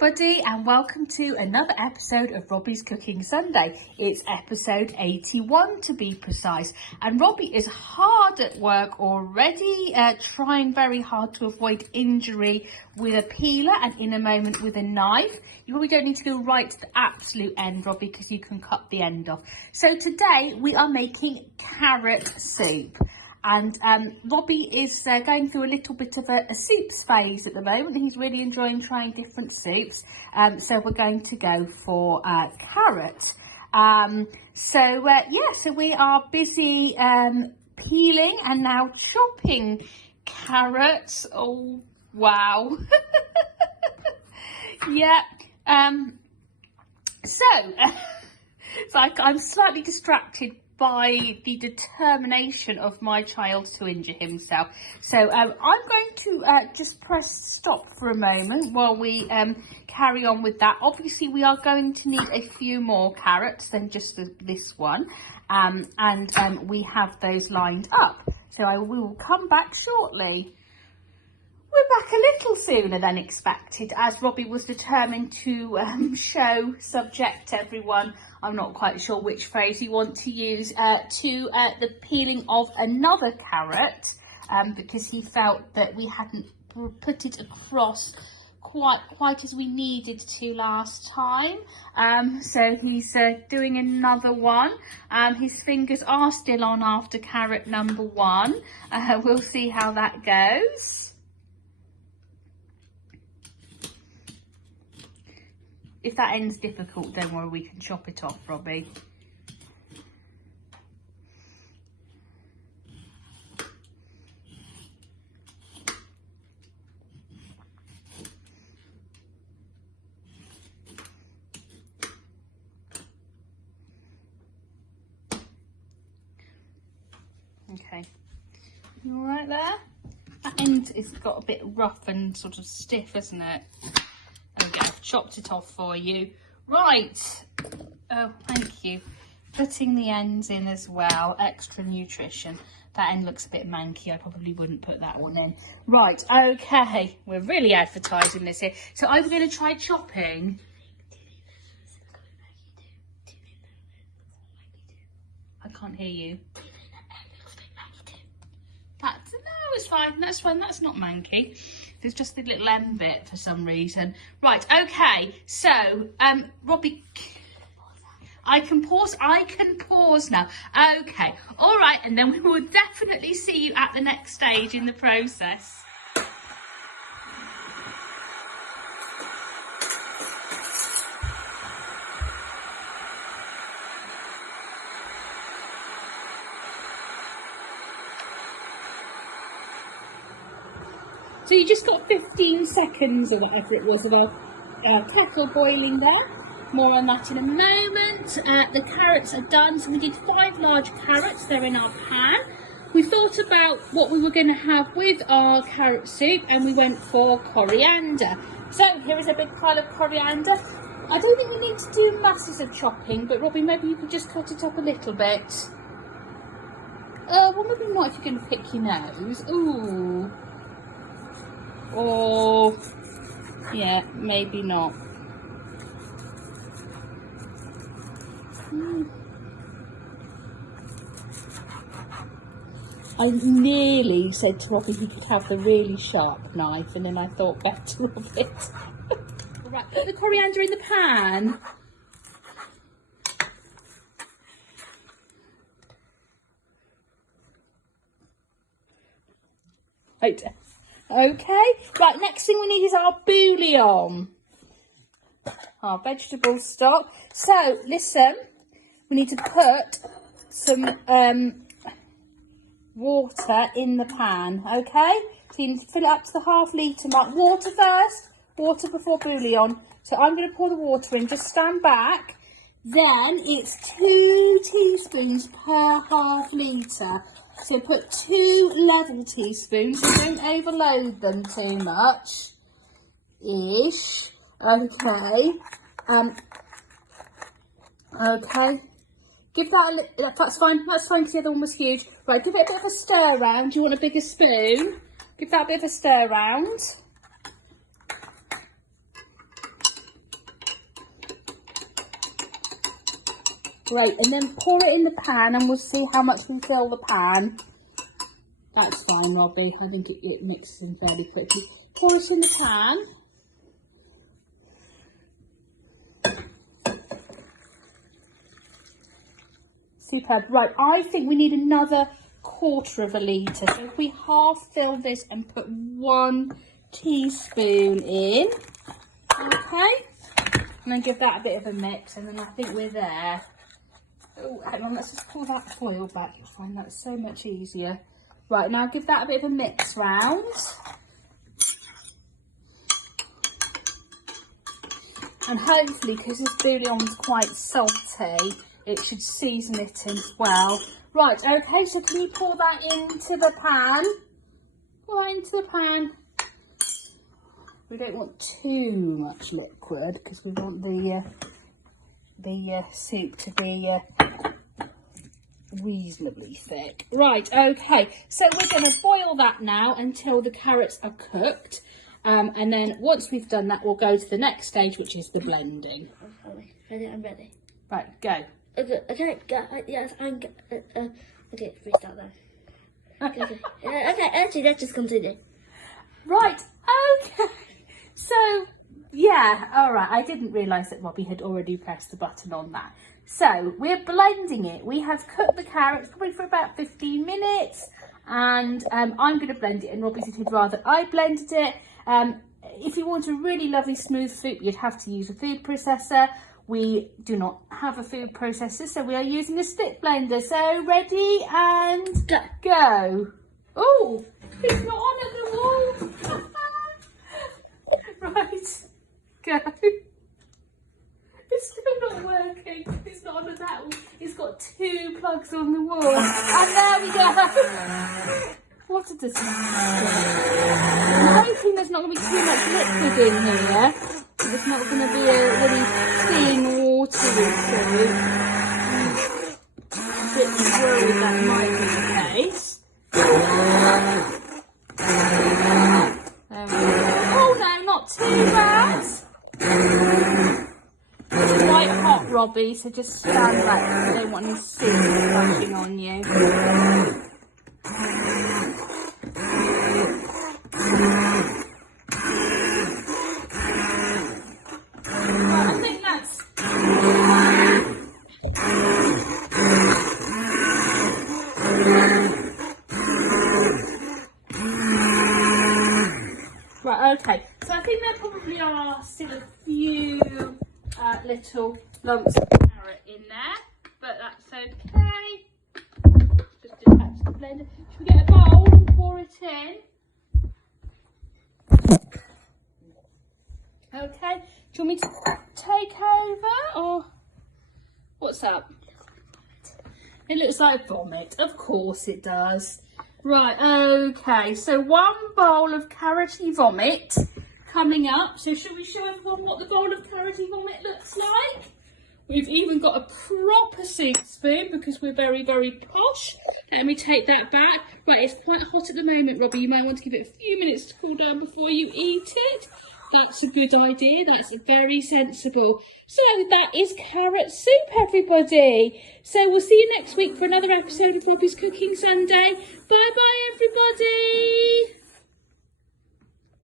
everybody and welcome to another episode of Robbie's Cooking Sunday. It's episode 81 to be precise, and Robbie is hard at work already, trying very hard to avoid injury with a peeler and in a moment with a knife. You probably don't need to go right to the absolute end, Robbie, because you can cut the end off. So today we are making carrot soup. And Robbie is going through a little bit of a soups phase at the moment. He's really enjoying trying different soups. So we're going to go for carrot. So we are busy peeling and now chopping carrots. Oh, wow. Yeah. So I'm slightly distracted by the determination of my child to injure himself. So I'm going to just press stop for a moment while we carry on with that. Obviously we are going to need a few more carrots than just this one, and we have those lined up. So I will come back shortly. We're back a little sooner than expected, as Robbie was determined to subject everyone, I'm not quite sure which phrase you want to use, to the peeling of another carrot, because he felt that we hadn't put it across quite as we needed to last time. So he's doing another one. His fingers are still on after carrot number one. We'll see how that goes. If that end's difficult, don't worry, we can chop it off, Robbie. Okay, you all right there? That end has got a bit rough and sort of stiff, isn't it? Chopped it off for you. Right. Oh, thank you. Putting the ends in as well. Extra nutrition. That end looks a bit manky. I probably wouldn't put that one in. Right. Okay. We're really advertising this here. So I'm going to try chopping. I can't hear you. It's fine. That's fine. That's not manky. There's just the little end bit for some reason. Right, okay. So, Robbie, I can pause now. Okay, all right, and then we will definitely see you at the next stage in the process. So you just got 15 seconds or whatever it was of our kettle boiling there. More on that in a moment. The carrots are done. So we did 5 large carrots. They're in our pan. We thought about what we were going to have with our carrot soup and we went for coriander. So here is a big pile of coriander. I don't think we need to do masses of chopping, but Robbie, maybe you could just cut it up a little bit. Well, maybe not if you're going to pick your nose. Ooh. Or, yeah, maybe not. I nearly said to Robbie he could have the really sharp knife, and then I thought better of it. Right, put the coriander in the pan. Right. Okay, right, next thing we need is our bouillon, our vegetable stock. So, listen, we need to put some water in the pan, okay? So you need to fill it up to the ½ litre mark. Water first, water before bouillon. So I'm going to pour the water in, just stand back. Then it's 2 teaspoons per ½ litre. So put 2 level teaspoons, so don't overload them too much. Ish. Okay. Okay. Give that that's fine because the other one was huge. Right, give it a bit of a stir round. Do you want a bigger spoon? Give that a bit of a stir round. Great, and then pour it in the pan and we'll see how much we fill the pan. That's fine, Robbie. I think it mixes in fairly quickly. Pour it in the pan. Superb. Right, I think we need another 1/4 litre. So if we half fill this and put 1 teaspoon in, okay, and then give that a bit of a mix, and then I think we're there. Oh, hang on, let's just pull that foil back. You'll find that so much easier. Right, now give that a bit of a mix round. And hopefully, because this bouillon's quite salty, it should season it as well. Right, okay, so can you pour that into the pan? Pour that into the pan. We don't want too much liquid because we want the soup to be reasonably thick. Right, okay, so we're going to boil that now until the carrots are cooked. And then once we've done that, we'll go to the next stage, which is the blending. I'm ready. Right, go. Okay, yes, okay, restart now. Okay, actually, let's just continue. Right, okay. So, yeah, all right. I didn't realise that Robbie had already pressed the button on that. So, we're blending it. We have cooked the carrots probably for about 15 minutes. And I'm going to blend it. And Robbie said he'd rather I blended it. If you want a really lovely smooth soup, you'd have to use a food processor. We do not have a food processor, so we are using a stick blender. So ready and go. Oh, it's not on at the wall. Right, go. It's still not working. It's not on at that wall. It's got 2 plugs on the wall. And there we go. What a disaster. I'm hoping there's not going to be too much liquid in here. There's not going to be a really thin, watery soup. I'm a bit worried that might be the case. There we go. Oh no, not too bad. It's quite hot, Robbie, so just stand back. I don't want any soup splashing on you. I think that's right. Okay, so I think there probably are still a few little lumps of carrot in there, but that's okay. Just attach the blender. Should we get a bowl and pour it in? Okay, do you want me to take over or what's up? It looks like vomit, of course it does. Right, okay, so 1 bowl of carroty vomit coming up. So should we show everyone what the bowl of carroty vomit looks like? We've even got a proper soup spoon because we're very, very posh. Let me take that back. Right, it's quite hot at the moment, Robbie. You might want to give it a few minutes to cool down before you eat it. That's a good idea. That's very sensible. So that is carrot soup, everybody. So we'll see you next week for another episode of Robbie's Cooking Sunday. Bye-bye, everybody.